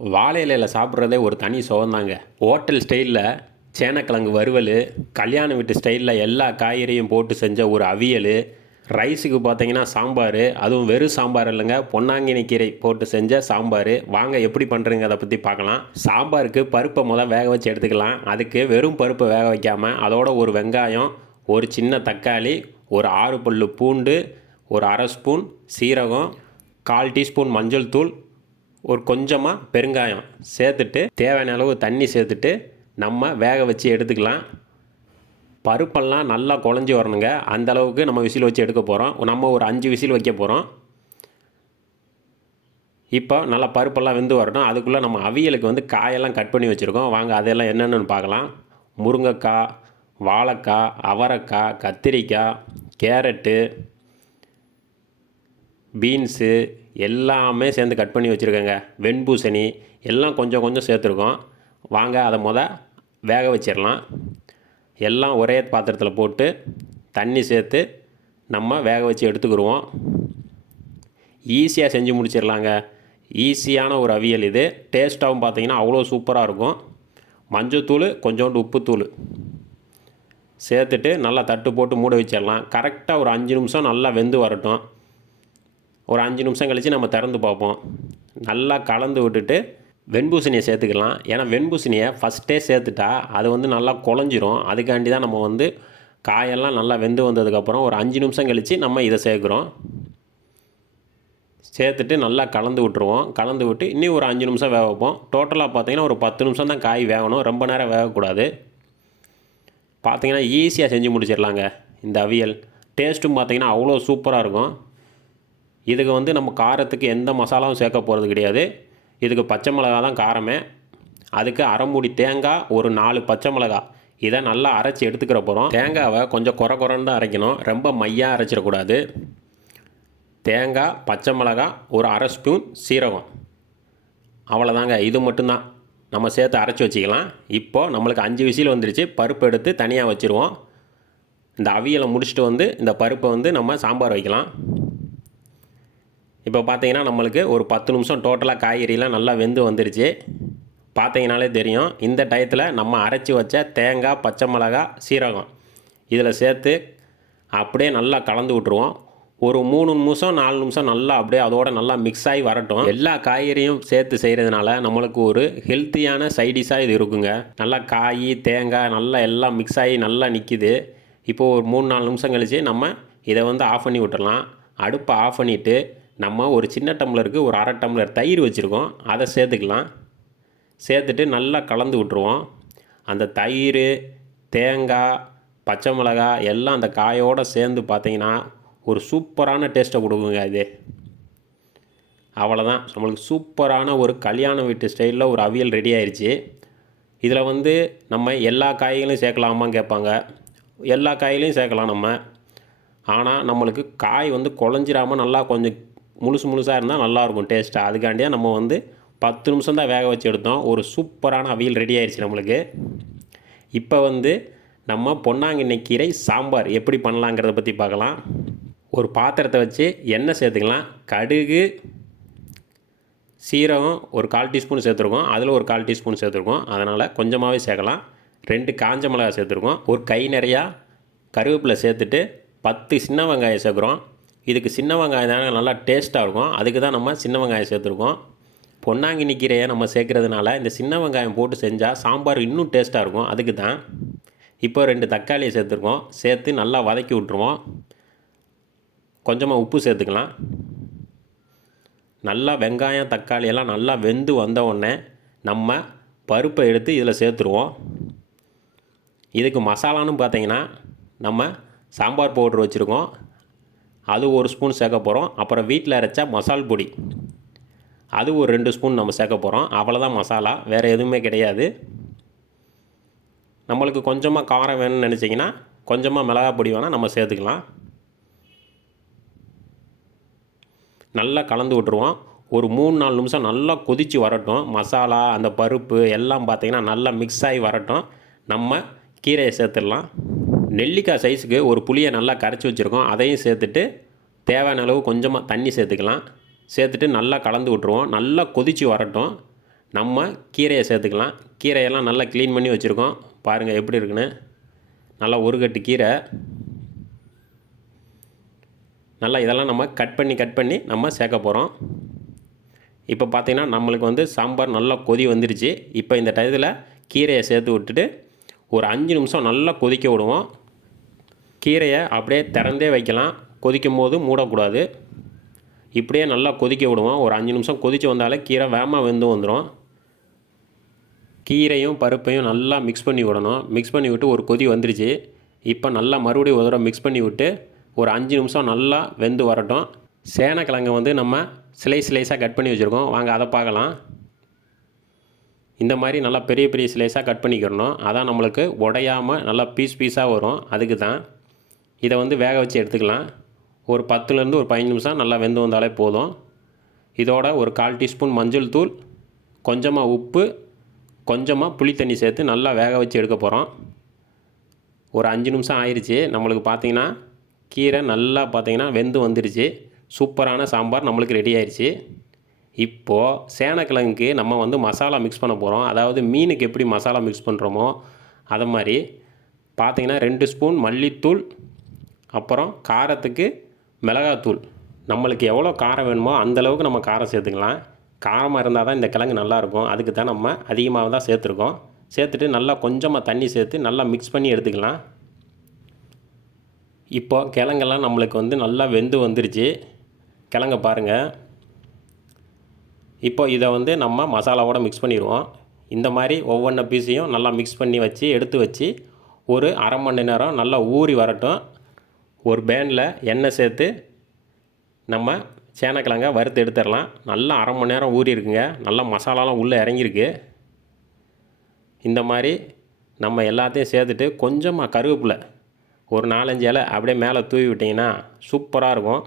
வாழை இலையில் சாப்பிட்றதே ஒரு தனி சுகந்தாங்க ஹோட்டல் ஸ்டைலில் சேனக்கிழங்கு வறுவல் கல்யாண வீட்டு ஸ்டைலில் எல்லா காய்கறியும் போட்டு செஞ்ச ஒரு அவியல் ரைஸுக்கு பார்த்தீங்கன்னா சாம்பார் அதுவும் வெறும் சாம்பார் இல்லைங்க பொன்னாங்கினி கீரை போட்டு செஞ்ச சாம்பார். வாங்க எப்படி பண்ணுறீங்க அதை பற்றி பார்க்கலாம். சாம்பாருக்கு பருப்பை முதல் வேக வச்சு எடுத்துக்கலாம். அதுக்கு வெறும் பருப்பை வேக வைக்காமல் அதோட ஒரு வெங்காயம் ஒரு சின்ன தக்காளி ஒரு ஆறு பல்லு பூண்டு ஒரு அரை ஸ்பூன் சீரகம் கால் டீஸ்பூன் மஞ்சள் தூள் ஒரு கொஞ்சமாக பெருங்காயம் சேர்த்துட்டு தேவையான அளவு தண்ணி சேர்த்துட்டு நம்ம வேக வச்சு எடுத்துக்கலாம். பருப்பெல்லாம் நல்லா குழஞ்சி வரணுங்க. அந்த அளவுக்கு நம்ம விசில் வச்சு எடுக்க போகிறோம் நம்ம ஒரு அஞ்சு விசில் வைக்க போகிறோம் இப்போ நல்லா பருப்பெல்லாம் வெந்து வரட்டும் அதுக்குள்ளே நம்ம அவியலுக்கு வந்து காயெல்லாம் கட் பண்ணி வச்சுருக்கோம். வாங்க அதெல்லாம் என்னென்னு பார்க்கலாம். முருங்கைக்காய் வாழைக்காய் அவரைக்காய் கத்திரிக்காய் கேரட்டு பீன்ஸு எல்லாமே சேர்ந்து கட் பண்ணி வச்சுருக்கேங்க. வெண்பூசணி எல்லாம் கொஞ்சம் கொஞ்சம் சேர்த்துருக்கோம். வாங்க அதை முத வேக வச்சிடலாம். எல்லாம் ஒரே பாத்திரத்தில் போட்டு தண்ணி சேர்த்து நம்ம வேக வச்சு எடுத்துக்கிடுவோம் ஈஸியாக செஞ்சு முடிச்சிடலாங்க. ஈஸியான ஒரு அவியல் இது. டேஸ்ட்டாகவும் பார்த்தீங்கன்னா அவ்வளோ சூப்பராக இருக்கும். மஞ்சத்தூள் கொஞ்சோண்டு உப்புத்தூள் சேர்த்துட்டு நல்லா தட்டு போட்டு மூட வச்சிடலாம். கரெக்டாக ஒரு அஞ்சு நிமிஷம் நல்லா வெந்து வரட்டும். ஒரு அஞ்சு நிமிஷம் கழித்து நம்ம திறந்து பார்ப்போம். நல்லா கலந்து விட்டுட்டு வெண்பூசணியை சேர்த்துக்கலாம். ஏன்னா வெண்பூசணியை ஃபஸ்ட்டே சேர்த்துட்டா அது வந்து நல்லா குழஞ்சிரும். அதுக்காண்டி தான் நம்ம வந்து காயெல்லாம் நல்லா வெந்து வந்ததுக்கப்புறம் ஒரு அஞ்சு நிமிஷம் கழித்து நம்ம இதை சேர்க்குறோம். சேர்த்துட்டு நல்லா கலந்து விட்டுருவோம். கலந்து விட்டு இன்னும் ஒரு அஞ்சு நிமிஷம் வேக வைப்போம். டோட்டலாக பார்த்தீங்கன்னா ஒரு பத்து நிமிஷம் தான் காய் வேகணும். ரொம்ப நேரம் வேகக்கூடாது. பார்த்தீங்கன்னா ஈஸியாக செஞ்சு முடிச்சிடலாங்க இந்த அவியல். டேஸ்ட்டும் பார்த்தீங்கன்னா அவ்வளோ சூப்பராக இருக்கும். இதுக்கு வந்து நம்ம காரத்துக்கு எந்த மசாலாவும் சேர்க்க போகிறது கிடையாது. இதுக்கு பச்சை மிளகா தான் காரமே. அதுக்கு அரைமுடி தேங்காய் ஒரு நாலு பச்சை மிளகா. இதை நல்லா அரைச்சி எடுத்துக்கிற போகிறோம் தேங்காவை கொஞ்சம் குறை குறைன்னு தான் அரைக்கணும். ரொம்ப மையாக அரைச்சிடக்கூடாது. தேங்காய் பச்சை மிளகா ஒரு அரை ஸ்பூன் சீரகம். அவ்வளோதாங்க. இது மட்டும்தான். நம்ம சேர்த்து அரைச்சி வச்சுக்கலாம். இப்போது நம்மளுக்கு அஞ்சு விசில் வந்துருச்சு. பருப்பு எடுத்து தனியாக வச்சுருவோம். இந்த அவியலை முடிச்சுட்டு வந்து இந்த பருப்பை வந்து நம்ம சாம்பார் வைக்கலாம். இப்போ பார்த்தீங்கன்னா நம்மளுக்கு ஒரு பத்து நிமிஷம் டோட்டலாக காய்கறிலாம் நல்லா வெந்து வந்துருச்சு. பார்த்தீங்கனாலே தெரியும். இந்த டயத்தில் நம்ம அரைச்சி வச்ச தேங்காய் பச்சை மிளகா சீரகம். இதில் சேர்த்து அப்படியே நல்லா கலந்து விட்ருவோம் ஒரு மூணு நிமிஷம் நாலு நிமிஷம் நல்லா அப்படியே அதோட நல்லா மிக்ஸ் ஆகி வரட்டும். எல்லா காய்கறியும் சேர்த்து செய்கிறதுனால நம்மளுக்கு ஒரு ஹெல்த்தியான சைடிஷாக இது இருக்குங்க. நல்லா காய் தேங்காய் நல்லா எல்லாம் மிக்ஸ் ஆகி நல்லா நிற்கிது இப்போது ஒரு மூணு நாலு நிமிஷம் கழித்து நம்ம இதை வந்து ஆஃப் பண்ணி விட்டுடலாம் அடுப்பை ஆஃப் பண்ணிவிட்டு நம்ம ஒரு சின்ன டம்ளருக்கு ஒரு அரை டம்ளர் தயிர் வச்சுருக்கோம். அதை சேர்த்துக்கலாம். சேர்த்துட்டு நல்லா கலந்து விட்ருவோம் அந்த தயிர் தேங்காய் பச்சை மிளகாய் எல்லாம் அந்த காயோடு சேர்ந்து பார்த்தீங்கன்னா ஒரு சூப்பரான டேஸ்ட்டை கொடுக்குங்க இது அவ்வளோதான் நம்மளுக்கு சூப்பரான ஒரு கல்யாண வீட்டு ஸ்டைலில் ஒரு அவியல் ரெடி ஆயிடுச்சு இதில் வந்து நம்ம எல்லா காய்களையும் சேர்க்கலாமான்னு கேட்பாங்க. எல்லா காய்களையும் சேர்க்கலாம் நம்ம. ஆனால் நம்மளுக்கு காய் வந்து குழஞ்சிராமல் நல்லா கொஞ்சம் முழுசு முழுசாக இருந்தால் நல்லாயிருக்கும் டேஸ்ட்டாக அதுக்காண்டியாக நம்ம வந்து பத்து நிமிஷம் தான் வேக வச்சு எடுத்தோம். ஒரு சூப்பரான அவியல் ரெடி ஆயிடுச்சு நம்மளுக்கு. இப்போ வந்து நம்ம பொன்னாங்கண்ணி கீரை சாம்பார் எப்படி பண்ணலாங்கிறத பற்றி பார்க்கலாம். ஒரு பாத்திரத்தை வச்சு எண்ணெய் சேர்த்துக்கலாம். கடுகு சீரகம் ஒரு கால் டீஸ்பூன் சேர்த்துருக்கோம். அதில் ஒரு கால் டீஸ்பூன் சேர்த்துருக்கோம். அதனால் கொஞ்சமாகவே சேர்க்கலாம். ரெண்டு காஞ்ச மிளகா சேர்த்துருக்கோம். ஒரு கை நிறையா கருவேப்பிலை சேர்த்துட்டு பத்து சின்ன வெங்காயம் சேர்க்குறோம். இதுக்கு சின்ன வெங்காயம் தானே நல்லா டேஸ்ட்டாக இருக்கும். அதுக்கு தான் நம்ம சின்ன வெங்காயம் சேர்த்துருக்கோம். பொன்னாங்கண்ணி கீரையை நம்ம சேர்க்குறதுனால இந்த சின்ன வெங்காயம் போட்டு செஞ்சால் சாம்பார் இன்னும் டேஸ்ட்டாக இருக்கும். அதுக்கு தான் இப்போ ரெண்டு தக்காளியை சேர்த்துருக்கோம். சேர்த்து நல்லா வதக்கி விட்ருவோம் கொஞ்சமாக உப்பு சேர்த்துக்கலாம். நல்லா வெங்காயம் தக்காளி எல்லாம் நல்லா வெந்து வந்த உடனே நம்ம பருப்பை எடுத்து இதில் சேர்த்துருவோம். இதுக்கு மசாலான்னு பார்த்தீங்கன்னா நம்ம சாம்பார் பவுட்ரு வச்சுருக்கோம். அது ஒரு ஸ்பூன் சேர்க்க போகிறோம் அப்புறம் வீட்டில் அரைச்சா மசால் பொடி. அது ஒரு ரெண்டு ஸ்பூன் நம்ம சேர்க்க போகிறோம் அவ்வளோதான் மசாலா. வேறு எதுவுமே கிடையாது. நம்மளுக்கு கொஞ்சமாக காரம் வேணும்னு நினச்சிங்கன்னா கொஞ்சமாக மிளகா பொடி வேணால் நம்ம சேர்த்துக்கலாம். நல்லா கலந்து விட்ருவோம் ஒரு மூணு நாலு நிமிஷம் நல்லா கொதித்து வரட்டும். மசாலா அந்த பருப்பு எல்லாம் பார்த்திங்கன்னா நல்லா மிக்ஸ் ஆகி வரட்டும். நம்ம கீரையை சேர்த்துடலாம். நெல்லிக்காய் சைஸுக்கு ஒரு புளியை நல்லா கரைச்சி வச்சுருக்கோம். அதையும் சேர்த்துட்டு தேவையான அளவு கொஞ்சமாக தண்ணி சேர்த்துக்கலாம். சேர்த்துட்டு நல்லா கலந்து விட்ருவோம் நல்லா கொதித்து வரட்டும். நம்ம கீரையை சேர்த்துக்கலாம். கீரையெல்லாம் நல்லா க்ளீன் பண்ணி வச்சுருக்கோம். பாருங்கள் எப்படி இருக்குன்னு. நல்லா ஒரு கட்டு கீரை. நல்லா இதெல்லாம் நம்ம கட் பண்ணி கட் பண்ணி நம்ம சேர்க்க போகிறோம் இப்போ பார்த்திங்கன்னா நம்மளுக்கு வந்து சாம்பார் நல்லா கொதி வந்துருச்சு. இப்போ இந்த டயத்தில் கீரையை சேர்த்து விட்டுட்டு ஒரு அஞ்சு நிமிஷம் நல்லா கொதிக்க விடுவோம். கீரையை அப்படியே திறந்தே வைக்கலாம். கொதிக்கும் போது மூடக்கூடாது. இப்படியே நல்லா கொதிக்க விடுவோம். ஒரு அஞ்சு நிமிஷம் கொதித்து வந்தாலே கீரை வேகமாக வெந்து வந்துடும் கீரையும் பருப்பையும் நல்லா மிக்ஸ் பண்ணி விடணும். மிக்ஸ் பண்ணி விட்டு ஒரு கொதி வந்துருச்சு. இப்போ நல்லா மறுபடியும் ஒரு தடவை மிக்ஸ் பண்ணி விட்டு ஒரு அஞ்சு நிமிஷம் நல்லா வெந்து வரட்டும். சேனக்கிழங்கு வந்து நம்ம ஸ்லைஸ் ஸ்லைஸாக கட் பண்ணி வச்சுருக்கோம். வாங்க அதை பார்க்கலாம். இந்த மாதிரி நல்லா பெரிய பெரிய ஸ்லைஸாக கட் பண்ணிக்கிறணும். அதான் நம்மளுக்கு உடையாமல் நல்லா பீஸ் பீஸாக வரும். அதுக்கு தான் இதை வந்து வேக வச்சு எடுத்துக்கலாம். ஒரு பத்துலேருந்து ஒரு பதினஞ்சு நிமிஷம் நல்லா வெந்து வந்தாலே போதும். இதோட ஒரு கால் டீஸ்பூன் மஞ்சள் தூள் கொஞ்சமாக உப்பு கொஞ்சமாக புளி தண்ணி சேர்த்து நல்லா வேக வச்சு எடுக்க போகிறோம். ஒரு அஞ்சு நிமிஷம் ஆயிடுச்சு நம்மளுக்கு பார்த்தீங்கன்னா கீரை நல்லா பார்த்திங்கன்னா வெந்து வந்துடுச்சு சூப்பரான சாம்பார் நம்மளுக்கு ரெடி ஆயிடுச்சு இப்போது சேனக்கிழங்குக்கு நம்ம வந்து மசாலா மிக்ஸ் பண்ண போகிறோம். அதாவது மீனுக்கு எப்படி மசாலா மிக்ஸ் பண்ணுறோமோ அதை மாதிரி பார்த்தீங்கன்னா ரெண்டு ஸ்பூன் மல்லித்தூள் அப்புறம் காரத்துக்கு மிளகாத்தூள். நம்மளுக்கு எவ்வளோ காரம் வேணுமோ அந்தளவுக்கு நம்ம காரம் சேர்த்துக்கலாம். காரமாக இருந்தால் தான் இந்த கிழங்கு நல்லாயிருக்கும். அதுக்கு தான் நம்ம அதிகமாக தான் சேர்த்துருக்கோம். சேர்த்துட்டு நல்லா கொஞ்சமாக தண்ணி சேர்த்து நல்லா மிக்ஸ் பண்ணி எடுத்துக்கலாம். இப்போ கிழங்கெல்லாம் நம்மளுக்கு வந்து நல்லா வெந்து வந்துருச்சு. கிழங்க பாருங்கள் இப்போ இதை வந்து நம்ம மசாலாவோட மிக்ஸ் பண்ணிடுவோம். இந்த மாதிரி ஒவ்வொன்ற பீஸையும் நல்லா மிக்ஸ் பண்ணி வச்சு எடுத்து வச்சு ஒரு அரை மணி நேரம் நல்லா ஊறி வரட்டும். ஒரு பேனில் எண்ணெய் சேர்த்து நம்ம சேனக்கிழங்க வறுத்து எடுத்துடலாம். நல்லா அரை மணி நேரம் ஊறி இருக்குங்க. நல்லா மசாலாலாம் உள்ளே இறங்கியிருக்கு. இந்த மாதிரி நம்ம எல்லாத்தையும் சேர்த்துட்டு கொஞ்சமாக கருவேப்பிலை ஒரு நாலஞ்சு இலை அப்படியே மேலே தூவி விட்டிங்கன்னா சூப்பராக இருக்கும்.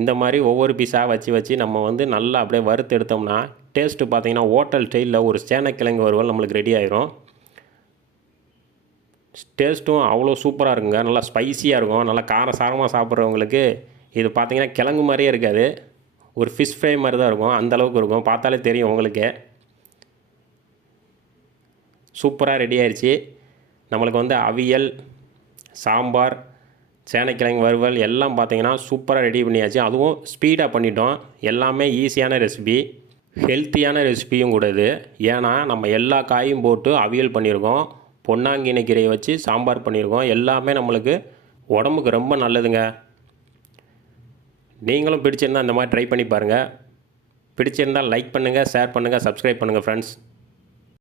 இந்த மாதிரி ஒவ்வொரு பீஸாக வச்சு வச்சு நம்ம வந்து நல்லா அப்படியே வறுத்து எடுத்தோம்னா டேஸ்ட்டு பார்த்தீங்கன்னா ஹோட்டல் ஸ்டைலில் ஒரு சேனக்கிழங்கு வறுவல் நம்மளுக்கு ரெடி ஆயிரும். டேஸ்ட்டும் அவ்வளோ சூப்பராக இருக்குங்க. நல்லா ஸ்பைசியாக இருக்கும். நல்லா காரம் சாரமாக சாப்பிட்றவங்களுக்கு இது பார்த்திங்கன்னா கிழங்கு மாதிரியே இருக்காது. ஒரு ஃபிஷ் ஃப்ரை மாதிரி தான் இருக்கும். அந்த அளவுக்கு இருக்கும். பார்த்தாலே தெரியும் உங்களுக்கே. சூப்பராக ரெடி ஆயிடுச்சு நம்மளுக்கு வந்து அவியல் சாம்பார் சேனைக்கிழங்கு வறுவல் எல்லாம் பார்த்திங்கன்னா சூப்பராக ரெடி பண்ணியாச்சு. அதுவும் ஸ்பீடாக பண்ணிட்டோம். எல்லாமே ஈஸியான ரெசிபி ஹெல்த்தியான ரெசிபியும் கூட இது. ஏன்னா நம்ம எல்லா காயும் போட்டு அவியல் பண்ணியிருக்கோம். பொன்னாங்கின கீரையை வச்சு சாம்பார் பண்ணியிருக்கோம். எல்லாமே நம்மளுக்கு உடம்புக்கு ரொம்ப நல்லதுங்க. நீங்களும் பிடிச்சிருந்தால் இந்த மாதிரி ட்ரை பண்ணி பாருங்கள் பிடிச்சிருந்தால் லைக் பண்ணுங்கள் ஷேர் பண்ணுங்கள் சப்ஸ்கிரைப் பண்ணுங்கள் ஃப்ரெண்ட்ஸ்